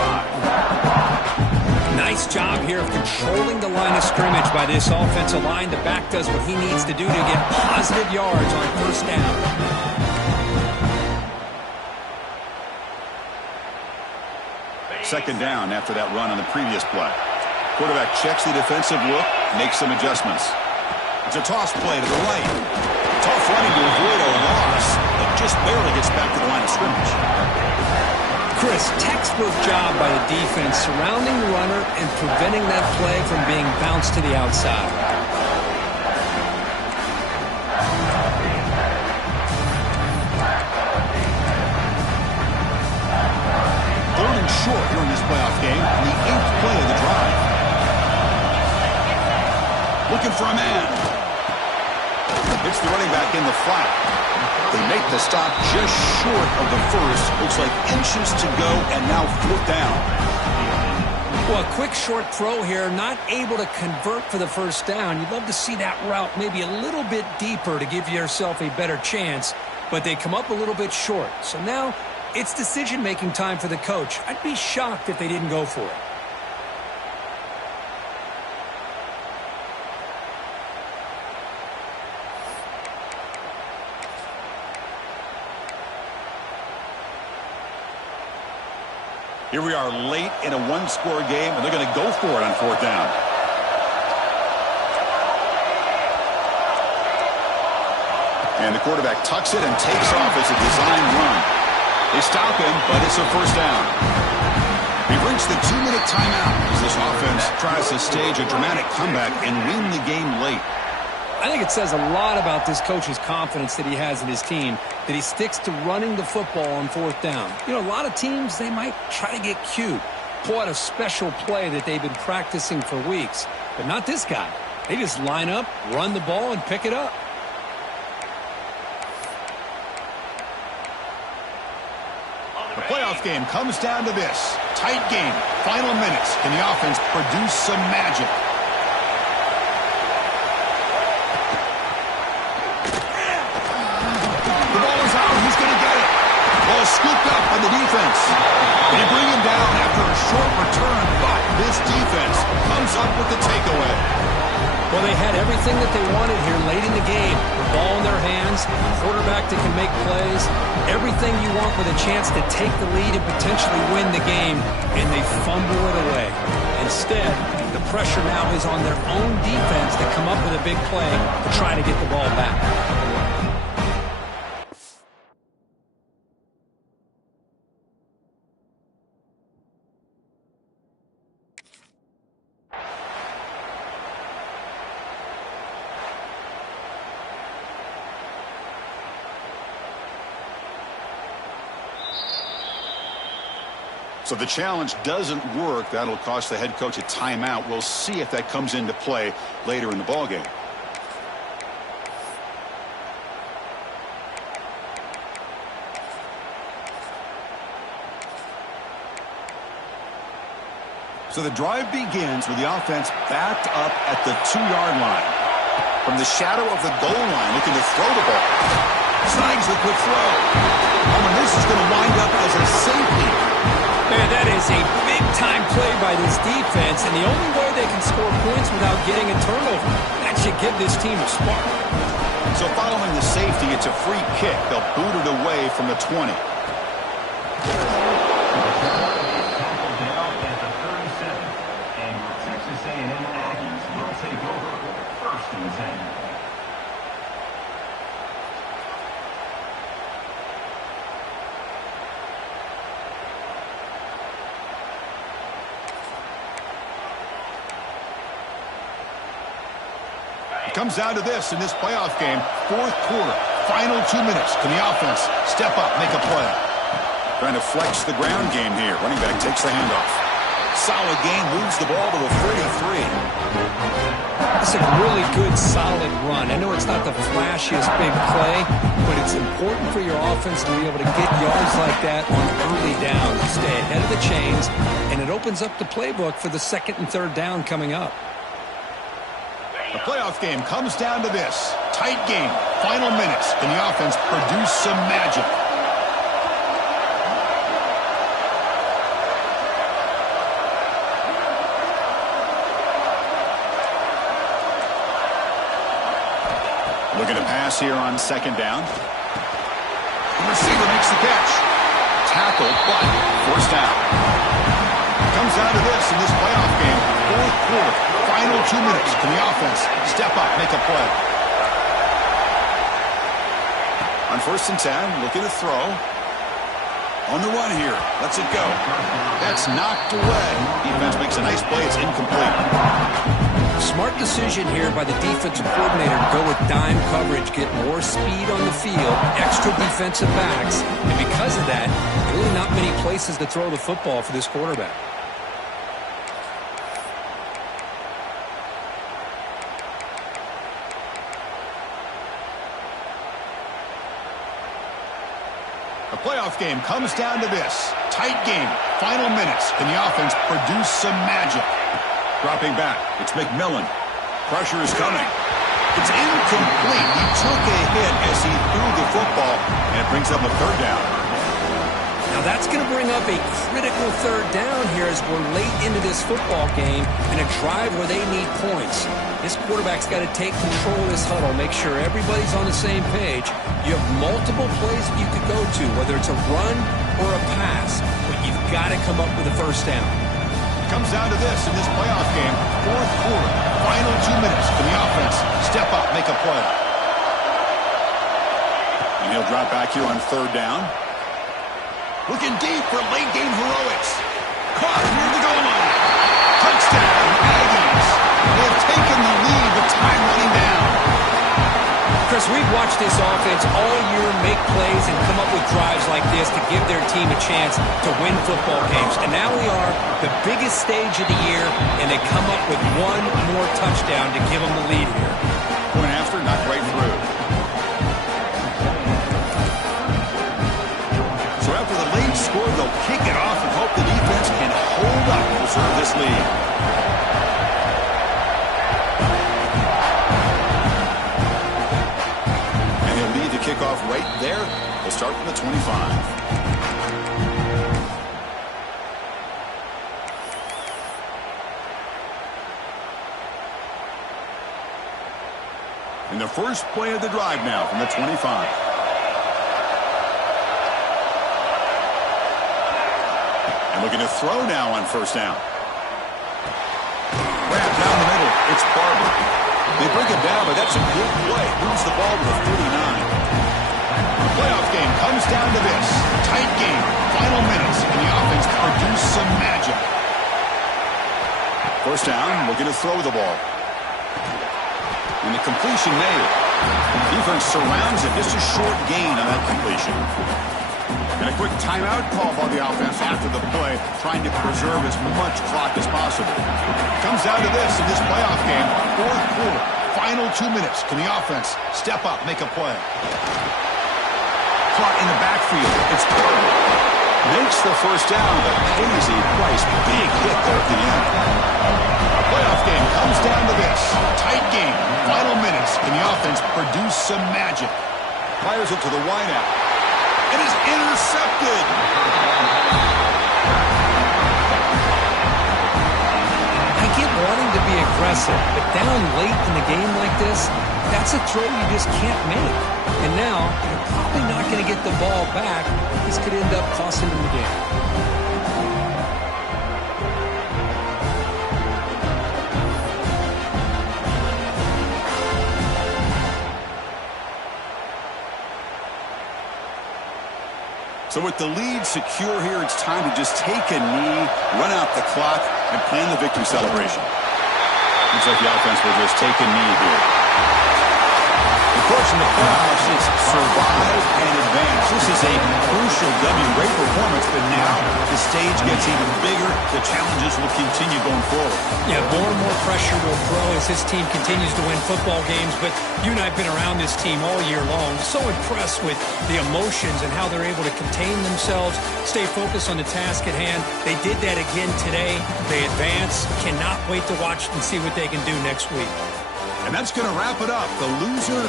5. Nice job here of controlling the line of scrimmage by this offensive line. The back does what he needs to do to get positive yards on first down. 2nd down after that run on the previous play. Quarterback checks the defensive look, makes some adjustments. It's a toss play to the right. Tough running to avoid a loss, but just barely gets back to the line of scrimmage. Chris, textbook job by the defense surrounding the runner and preventing that play from being bounced to the outside. Short during this playoff game, the 8th play of the drive. Looking for a man. Hits the running back in the flat. They make the stop just short of the first. Looks like inches to go, and now 4th down. Well, a quick short throw here, not able to convert for the first down. You'd love to see that route maybe a little bit deeper to give yourself a better chance, but they come up a little bit short. So now it's decision-making time for the coach. I'd be shocked if they didn't go for it. Here we are late in a 1-score game, and they're going to go for it on 4th down. And the quarterback tucks it and takes off as a design run. They stop him, but it's a first down. We've reached the 2-minute timeout as this offense tries to stage a dramatic comeback and win the game late. I think it says a lot about this coach's confidence that he has in his team, that he sticks to running the football on 4th down. You know, a lot of teams, they might try to get cute, pull out a special play that they've been practicing for weeks. But not this guy. They just line up, run the ball, and pick it up. The playoff game comes down to this. Tight game. Final minutes. Can the offense produce some magic? The ball is out. He's going to get it. Ball scooped up had everything that they wanted here late in the game. The ball in their hands, a quarterback that can make plays, everything you want with a chance to take the lead and potentially win the game, and they fumble it away. Instead, the pressure now is on their own defense to come up with a big play to try to get the ball back. So the challenge doesn't work. That'll cost the head coach a timeout. We'll see if that comes into play later in the ballgame. So the drive begins with the offense backed up at the 2-yard line. From the shadow of the goal line, looking to throw the ball. Snags the quick throw. And this is going to wind up as a safety. Man, that is a big-time play by this defense, and the only way they can score points without getting a turnover. That should give this team a spark. So following the safety, it's a free kick. They'll boot it away from the 20. Texas A&M Aggies will take over 1st and 10. It comes down to this in this playoff game. 4th quarter, final 2 minutes. Can the offense step up, make a play? Trying to flex the ground game here. Running back takes the handoff. Solid gain, moves the ball to the 33. It's a really good, solid run. I know it's not the flashiest big play, but it's important for your offense to be able to get yards like that on early downs, stay ahead of the chains, and it opens up the playbook for the 2nd and 3rd down coming up. The playoff game comes down to this. Tight game, final minutes. Can the offense produce some magic? Looking to pass here on 2nd down. The receiver makes the catch. Tackled, but forced down. Comes down to this in this playoff game. 4th quarter, final 2 minutes. Can the offense step up, make a play? On 1st and 10, looking to throw. On the run here, lets it go. That's knocked away. Defense makes a nice play. It's incomplete. Smart decision here by the defensive coordinator to go with dime coverage, get more speed on the field, extra defensive backs, and because of that, really not many places to throw the football for this quarterback. The playoff game comes down to this. Tight game, final minutes. Can the offense produce some magic? Dropping back, it's McMillan. Pressure is coming. It's incomplete. He took a hit as he threw the football, and it brings up a 3rd down. Now that's going to bring up a critical 3rd down here as we're late into this football game in a drive where they need points. This quarterback's got to take control of this huddle, make sure everybody's on the same page. You have multiple plays that you could go to, whether it's a run or a pass, but you've got to come up with a 1st down. Comes down to this in this playoff game. 4th quarter, final 2 minutes. Can the offense step up, make a play? And he'll drop back here on 3rd down. Looking deep for late game heroics. Caught near the goal line. Touchdown, Aggies. They have taken the lead with time running down. Chris, we've watched this offense all year make plays and come up with drives like this to give their team a chance to win football games. And now we are the biggest stage of the year, and they come up with one more touchdown to give them the lead here. Point after, not right through. So after the late score, they'll kick it off and hope the defense can hold up to preserve this lead. Kickoff right there. We'll start from the 25. first play of the drive now from the 25. And looking to throw now on first down. Wrapped down the middle. It's Barber. They bring it down, but that's a good play. Moves the ball to the 49. The playoff game comes down to this. Tight game. Final minutes. And the offense produced some magic. First down, looking to throw the ball. And the completion made. Defense surrounds it. Just a short gain on that completion. And a quick timeout call by the offense after the play, trying to preserve as much clock as possible. Comes down to this in this playoff game. Fourth quarter. Final 2 minutes. Can the offense step up, make a play? Caught in the backfield. It's Barber. Makes the first down, but pays a price. Big hit there at the end. A playoff game comes down to this. Tight game. Final minutes. Can the offense produce some magic? Fires it to the wideout. It is intercepted. I get wanting to be aggressive, but down late in the game like this, that's a throw you just can't make. And now, you're probably not going to get the ball back. This could end up costing them the game. So with the lead secure here, it's time to just take a knee, run out the clock, and plan the victory celebration. Looks like the offense will just take a knee here. The course in the playoffs is survive and advance. This is a crucial W. Great performance, but now the stage gets even bigger. The challenges will continue going forward. Yeah, more and more pressure will grow as this team continues to win football games. But you and I have been around this team all year long. So impressed with the emotions and how they're able to contain themselves, stay focused on the task at hand. They did that again today. They advance. Cannot wait to watch and see what they can do next week. And that's going to wrap it up. The loser